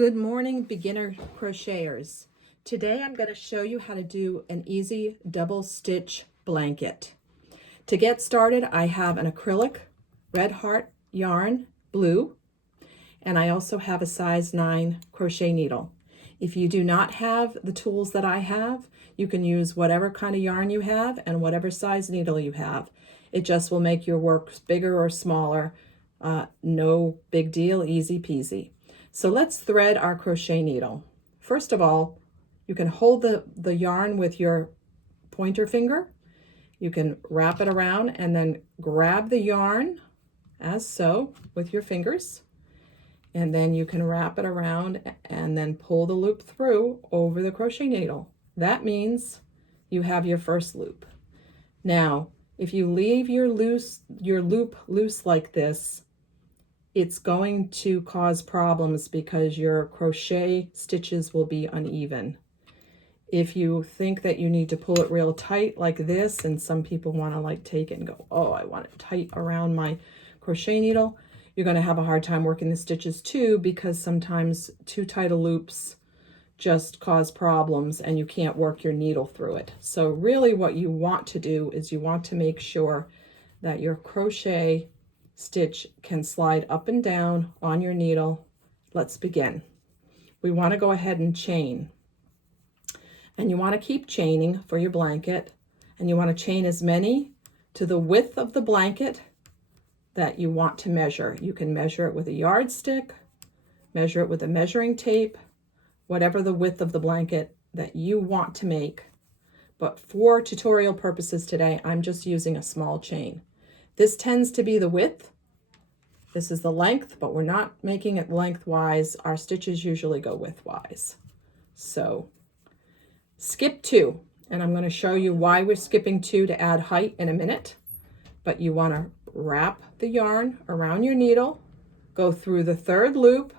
Good morning, beginner crocheters. Today I'm going to show you how to do an easy double stitch blanket. To get started, I have an acrylic red heart yarn blue, and I also have a size 9 crochet needle. If you do not have the tools that I have, you can use whatever kind of yarn you have and whatever size needle you have. It just will make your work bigger or smaller. No big deal, easy peasy. So let's thread our crochet needle. First of all, you can hold the yarn with your pointer finger. You can wrap it around and then grab the yarn as so with your fingers. And then you can wrap it around and then pull the loop through over the crochet needle. That means you have your first loop. Now, if you leave your loop loose like this, it's going to cause problems because your crochet stitches will be uneven. If you think that you need to pull it real tight like this, and some people want to like take it and go, oh, I want it tight around my crochet needle, you're going to have a hard time working the stitches too, because sometimes too tight loops just cause problems and you can't work your needle through it. So really what you want to do is you want to make sure that your crochet stitch can slide up and down on your needle. Let's begin. We want to go ahead and chain. And you want to keep chaining for your blanket. And you want to chain as many to the width of the blanket that you want to measure. You can measure it with a yardstick, measure it with a measuring tape, whatever the width of the blanket that you want to make. But for tutorial purposes today, I'm just using a small chain. This tends to be the width. This is the length, but we're not making it lengthwise. Our stitches usually go widthwise. So skip 2, and I'm going to show you why we're skipping 2 to add height in a minute. But you want to wrap the yarn around your needle, go through the 3rd loop,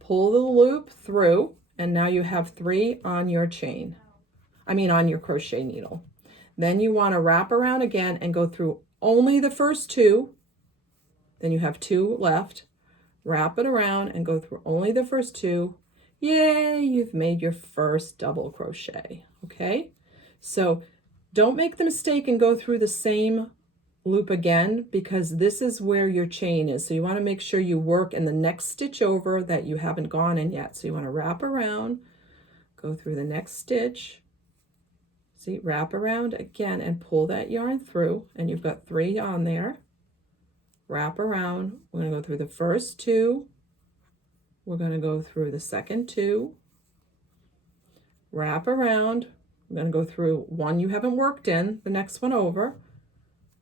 pull the loop through, and now you have 3 on your chain. On your crochet needle. Then you want to wrap around again and go through only the first 2. Then you have 2 left. Wrap it around and go through only the first 2. Yay, you've made your first double crochet. Okay, so don't make the mistake and go through the same loop again, because this is where your chain is. So you want to make sure you work in the next stitch over that you haven't gone in yet. So you want to wrap around, go through the next stitch. See, wrap around again and pull that yarn through, and you've got 3 on there. Wrap around. We're going to go through the first 2. We're going to go through the second 2. Wrap around. We're going to go through one you haven't worked in, the next one over.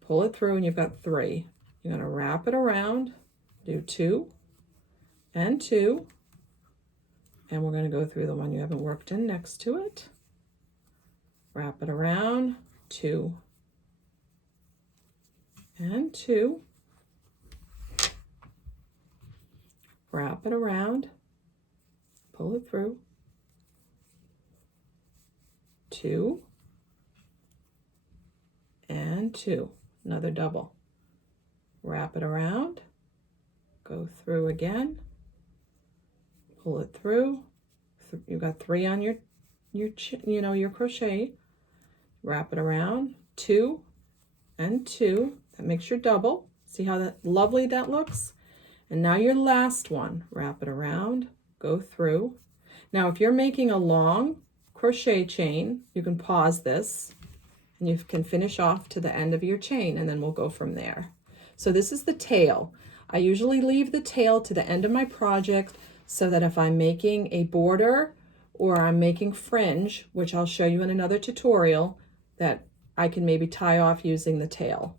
Pull it through, and you've got 3. You're going to wrap it around, do 2 and 2. And we're going to go through the one you haven't worked in next to it. Wrap it around, 2 and 2. Wrap it around, pull it through, 2 and 2. Another double. Wrap it around, go through again, pull it through. You've got 3 on your crochet. Wrap it around, 2 and 2. That makes your double. See how lovely that looks? And now your last one, wrap it around, go through. Now if you're making a long crochet chain, you can pause this and you can finish off to the end of your chain, and then we'll go from there. So this is the tail. I usually leave the tail to the end of my project so that if I'm making a border or I'm making fringe, which I'll show you in another tutorial, that I can maybe tie off using the tail.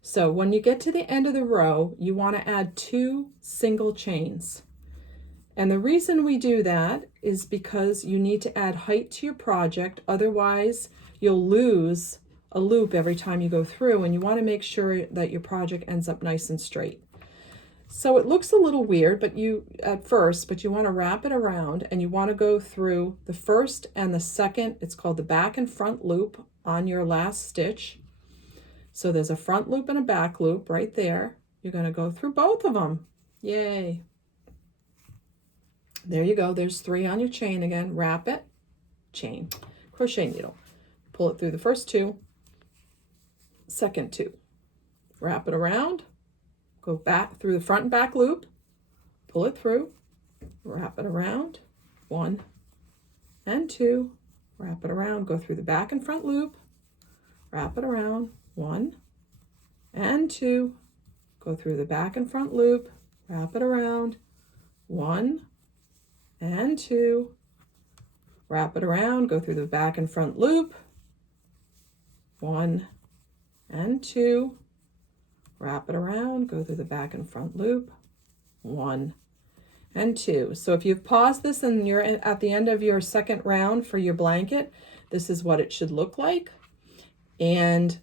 So when you get to the end of the row, you want to add 2 single chains. And the reason we do that is because you need to add height to your project. Otherwise, you'll lose a loop every time you go through, and you want to make sure that your project ends up nice and straight. So it looks a little weird at first, but you want to wrap it around, and you want to go through the first and the second. It's called the back and front loop on your last stitch. So there's a front loop and a back loop right there. You're going to go through both of them. Yay. There you go. There's 3 on your chain again. Wrap it, chain, crochet needle. Pull it through the first 2, second 2. Wrap it around, go back through the front and back loop, pull it through, wrap it around, 1 and 2, wrap it around, go through the back and front loop, wrap it around, 1 and 2, go through the back and front loop, wrap it around, 1 and 2, wrap it around, go through the back and front loop, 1 and 2, wrap it around, go through the back and front loop, 1 and 2. So if you've paused this and you're at the end of your second round for your blanket, this is what it should look like. And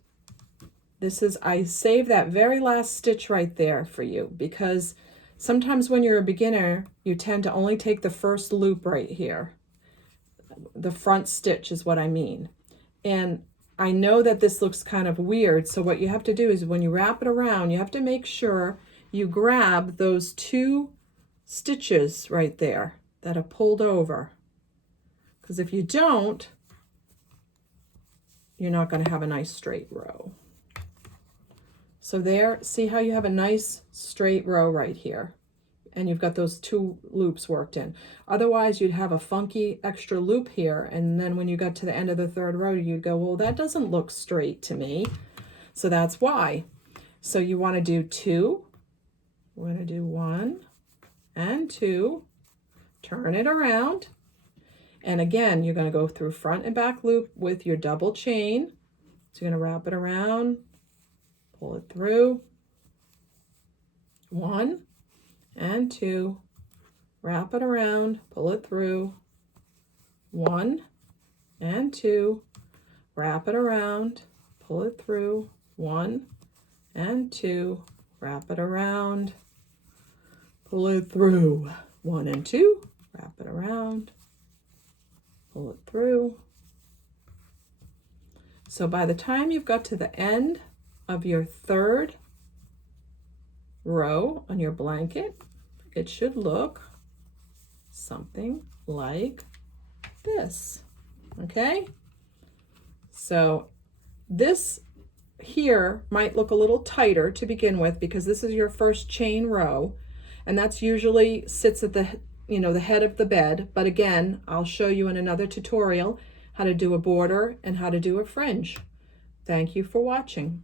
this is, I saved that very last stitch right there for you, because sometimes when you're a beginner, you tend to only take the first loop right here. The front stitch is what I mean. And I know that this looks kind of weird, so what you have to do is when you wrap it around, you have to make sure you grab those 2 stitches right there that are pulled over. Because if you don't, you're not going to have a nice straight row. So there, see how you have a nice straight row right here, and you've got those 2 loops worked in. Otherwise, you'd have a funky extra loop here, and then when you got to the end of the 3rd row, you'd go, well, that doesn't look straight to me. So that's why. So you want to do 2. We're going to do 1 and 2, turn it around, and again, you're going to go through front and back loop with your double chain. So you're going to wrap it around, pull it through, 1 and 2, wrap it around, pull it through, 1 and 2, wrap it around, pull it through, 1 and 2, wrap it around, pull it through, 1 and 2, wrap it around, pull it through. So by the time you've got to the end of your 3rd row on your blanket, it should look something like this. Okay? So this here might look a little tighter to begin with because this is your first chain row, and that's usually sits at the the head of the bed. But again, I'll show you in another tutorial how to do a border and how to do a fringe. Thank you for watching.